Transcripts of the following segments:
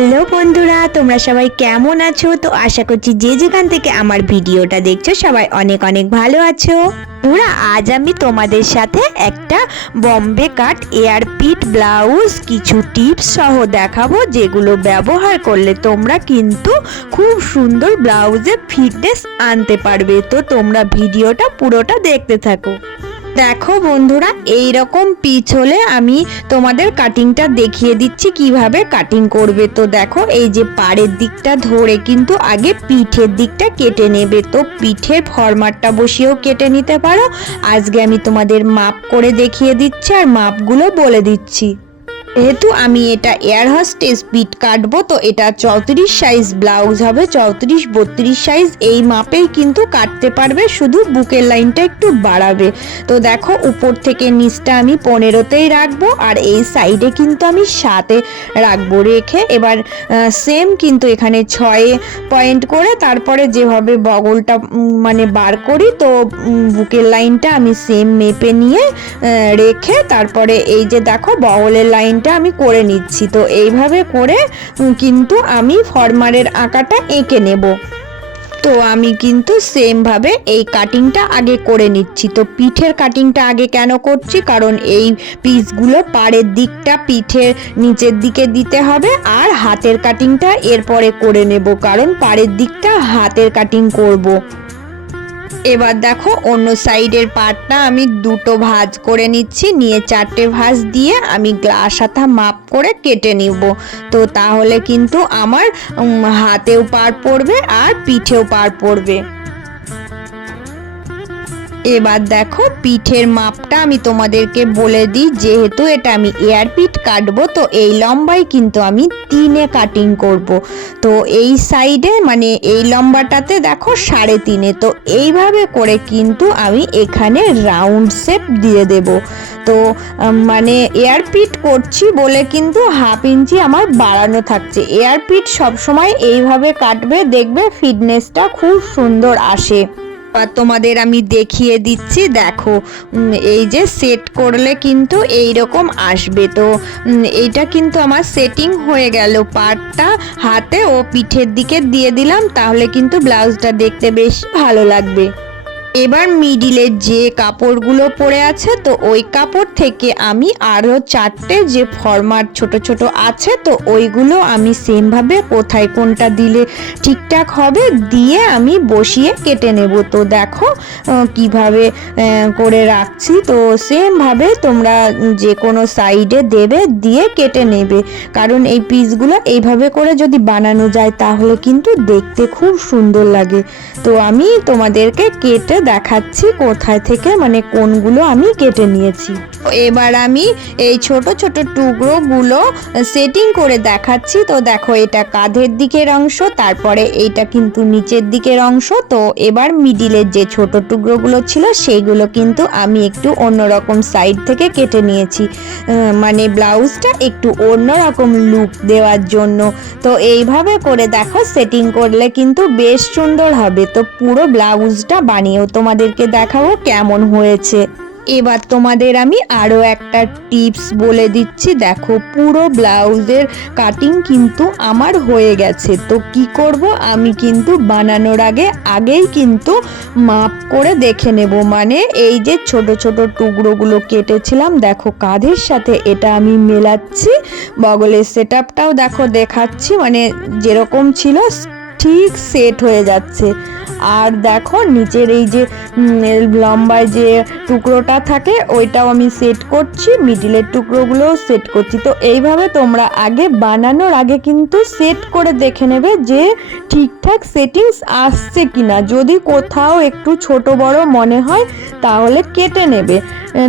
Hello বন্ধুরা, তোমরা সবাই কেমন আছো? তো আশা করছি যে যেখান থেকে আমার ভিডিওটা দেখছো সবাই অনেক অনেক ভালো আছো। বন্ধুরা, আজ আমি তোমাদের সাথে একটা বম্বে কাট এয়ারপিট ব্লাউজ কিছু টিপস সহ দেখাবো, যেগুলো ব্যবহার করলে তোমরা কিন্তু খুব সুন্দর ব্লাউজে ফিটনেস আনতে পারবে। তো তোমরা ভিডিওটা পুরোটা দেখতে থাকো। দেখো বন্ধুরা, এই রকম পিচ হলে আমি তোমাদের কাটিংটা দেখিয়ে দিচ্ছি কিভাবে কাটিং করবে। তো দেখো, এই যে পাড়ের দিকটা ধরে কিন্তু আগে পিঠের দিকটা কেটে নেবে। তো পিঠের ফরম্যাটটা বসিয়েও কেটে নিতে পারো। আজকে আমি তোমাদের মাপ করে দেখিয়ে দিচ্ছি আর মাপগুলো বলে দিচ্ছি। যেহেতু আমি এটা এয়ার হোস্টেস পিট কাটবো, তো এটা 34 সাইজ ব্লাউজ হবে। 34-32 সাইজ এই মাপেই কিন্তু কাটতে পারবে, শুধু বুকের লাইনটা একটু বাড়াবে। তো দেখো, উপর থেকে নিচটা আমি 15তেই রাখবো আর এই সাইডে কিন্তু আমি 7-এ রাখবো। রেখে এবার সেম কিন্তু এখানে 6 পয়েন্ট করে তারপরে যেভাবে বগলটা মানে বার করি, তো বুকের লাইনটা আমি সেম মেপে নিয়ে রেখে তারপরে এই যে দেখো বগলের লাইনটা আমি করে নিচ্ছি। তো এইভাবে করে কিন্তু আমি ফরমারের আঁকাটা এঁকে নেব। তো আমি কিন্তু সেম ভাবে এই কাটিংটা আগে করে নিচ্ছি। তো পিঠের কাটিংটা আগে কেন করছি, কারণ এই পিসগুলো পাড়ের দিকটা পিঠের নিচের দিকে দিতে হবে আর হাতের কাটিংটা এরপরে করে নেব, কারণ পাড়ের দিকটা হাতের কাটিং করব। এবার দেখো, অন্য সাইডের পার্টটা আমি দুটো ভাঁজ করে নিচ্ছি, নিয়ে 4টে ভাঁজ দিয়ে আমি গ্লাস হাতা মাপ করে কেটে নিব। তো তাহলে কিন্তু আমার হাতেও পার পড়বে আর পিঠেও পার পড়বে। এবার দেখো, পিঠের মাপটা আমি তোমাদেরকে বলে দিই। যেহেতু এটা আমি এয়ার পিট কাটবো, তো এই লম্বাই কিন্তু আমি 3-এ কাটিং করব। তো এই সাইডে মানে এই লম্বাটাতে দেখো 3.5-এ। তো এইভাবে করে কিন্তু আমি এখানে রাউন্ড শেপ দিয়ে দেব। তো মানে এয়ার পিট করছি বলে কিন্তু 1/2 ইঞ্চি আমার বাড়ানো থাকছে। এয়ার পিট সবসময় এইভাবে কাটবে, দেখবে ফিটনেসটা খুব সুন্দর আসে। আর তোমাদের আমি দেখিয়ে দিচ্ছি, দেখো এই যে সেট করলে কিন্তু এই রকম আসবে। তো এইটা কিন্তু আমার সেটিং হয়ে গেল। পার্টটা হাতে ও পিঠের দিকে দিয়ে দিলাম, তাহলে কিন্তু ব্লাউজটা দেখতে বেশ ভালো লাগবে। এবার মিডিলের যে কাপড়গুলো পড়ে আছে, তো ওই কাপড় থেকে আমি আরও 4টে যে ফরমাট ছোট ছোট আছে, তো ওইগুলো আমি সেমভাবে কোথায় কোনটা দিলে ঠিকঠাক হবে দিয়ে আমি বসিয়ে কেটে নেব। তো দেখো কিভাবে করে রাখছি। তো সেমভাবে তোমরা যে কোনো সাইডে দেবে, দিয়ে কেটে নেবে, কারণ এই পিসগুলো এইভাবে করে যদি বানানো যায় তাহলে কিন্তু দেখতে খুব সুন্দর লাগে। তো আমি তোমাদেরকে কেটে দেখাচ্ছি কোথায় থেকে মানে কোনগুলো আমি কেটে নিয়েছি। এবার আমি এই ছোট ছোট টুকরোগুলো সেটিং করে দেখাচ্ছি। তো দেখো, এটা কাঁধের দিকের অংশ, তারপরে এইটা কিন্তু নিচের দিকের অংশ। তো এবার মিডিলের যে ছোট টুকরোগুলো ছিল সেইগুলো কিন্তু আমি একটু অন্যরকম সাইড থেকে কেটে নিয়েছি, মানে ব্লাউজটা একটু অন্যরকম লুক দেওয়ার জন্য। তো এইভাবে করে দেখো সেটিং করলে কিন্তু বেশ সুন্দর হবে। তো পুরো ব্লাউজটা বানিয়েও তোমাদেরকে দেখাবো কেমন হয়েছে। এবার তোমাদের আমি আরও একটা টিপস বলে দিচ্ছি। দেখো, পুরো ব্লাউজের কাটিং কিন্তু আমার হয়ে গেছে। তো কি করব, আমি কিন্তু বানানোর আগেই কিন্তু মাপ করে দেখে নেব। মানে এই যে ছোট ছোট টুকরোগুলো কেটেছিলাম, দেখো কাঁধের সাথে এটা আমি মেলাচ্ছি, বগলের সেটআপটাও দেখো দেখাচ্ছি, মানে যেরকম ছিল ঠিক সেট হয়ে যাচ্ছে। আর দেখো নিচের এই যে লম্বায় যে টুকরোটা থাকে ওইটাও আমি সেট করছি, মিডিলের টুকরোগুলোও সেট করছি। তো এইভাবে তোমরা আগে বানানোর আগে কিন্তু সেট করে দেখে নেবে যে ঠিকঠাক সেটিংস আসছে কিনা। যদি কোথাও একটু ছোট বড় মনে হয় তাহলে কেটে নেবে,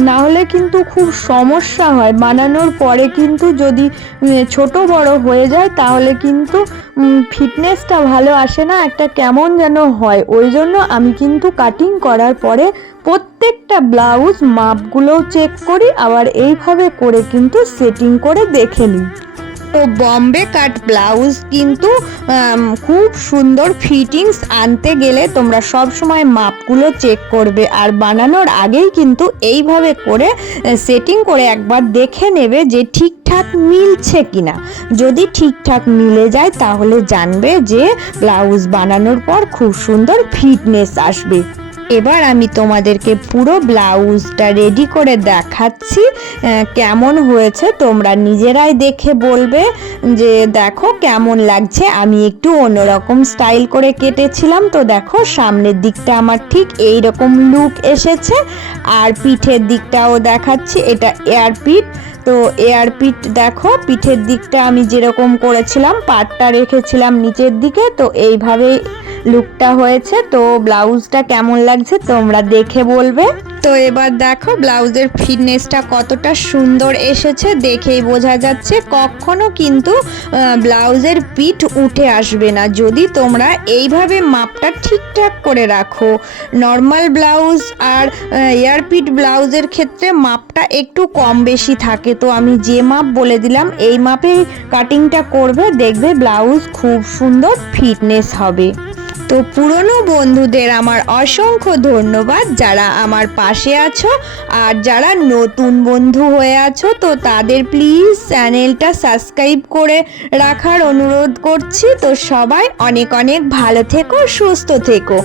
না হলে কিন্তু খুব সমস্যা হয় বানানোর পরে। কিন্তু যদি ছোট বড় হয়ে যায় তাহলে কিন্তু ফিটনেসটা ভালো আসে না, একটা কেমন যেন হয়। ওই জন্য আমি কিন্তু কাটিং করার পরে প্রত্যেকটা ব্লাউজ মাপগুলোও চেক করি, আবার এইভাবে করে কিন্তু সেটিং করে দেখে নিই। তো বম্বে কাট ব্লাউজ কিন্তু খুব সুন্দর ফিটিংস আনতে গেলে তোমরা সব সময় মাপগুলো চেক করবে, আর বানানোর আগেই কিন্তু এইভাবে করে সেটিং করে একবার দেখে নেবে যে ঠিকঠাক মিলছে কিনা। যদি ঠিকঠাক মিলে যায় তাহলে জানবে যে ব্লাউজ বানানোর পর খুব সুন্দর ফিটনেস আসবে। এবার আমি তোমাদেরকে পুরো ব্লাউজটা রেডি করে দেখাচ্ছি কেমন হয়েছে, তোমরা নিজেরাই দেখে বলবে যে দেখো কেমন লাগছে। আমি একটু অন্যরকম স্টাইল করে কেটেছিলাম, তো দেখো সামনের দিকটা আমার ঠিক এই রকম লুক এসেছে, আর পিঠের দিকটাও দেখাচ্ছি, এটা এয়ার পিঠ। তো এয়ার পিঠ দেখো, পিঠের দিকটা আমি যেরকম করেছিলাম পাটটা রেখেছিলাম নিচের দিকে, তো এইভাবেই লুকটা হয়েছে। তো ব্লাউজটা কেমন লাগছে তোমরা দেখে বলবে। তো এবার দেখো ব্লাউজের ফিটনেসটা কতটা সুন্দর এসেছে, দেখেই বোঝা যাচ্ছে। কখনো কিন্তু ব্লাউজের পিঠ উঠে আসবে না যদি তোমরা এইভাবে মাপটা ঠিকঠাক করে রাখো। নর্মাল ব্লাউজ আর এয়ার পিঠ ব্লাউজের ক্ষেত্রে মাপটা একটু কম বেশি থাকে, তো আমি যে মাপ বলে দিলাম এই মাপে কাটিংটা করবে, দেখবে ব্লাউজ খুব সুন্দর ফিটনেস হবে। তো পুরনো বন্ধুদের আমার অসংখ্য ধন্যবাদ যারা আমার পাশে আছো, আর যারা নতুন বন্ধু হয়ে আছো তো তাদের প্লিজ চ্যানেলটা সাবস্ক্রাইব করে রাখার অনুরোধ করছি। তো সবাই অনেক অনেক ভালো থেকো, সুস্থ থেকো।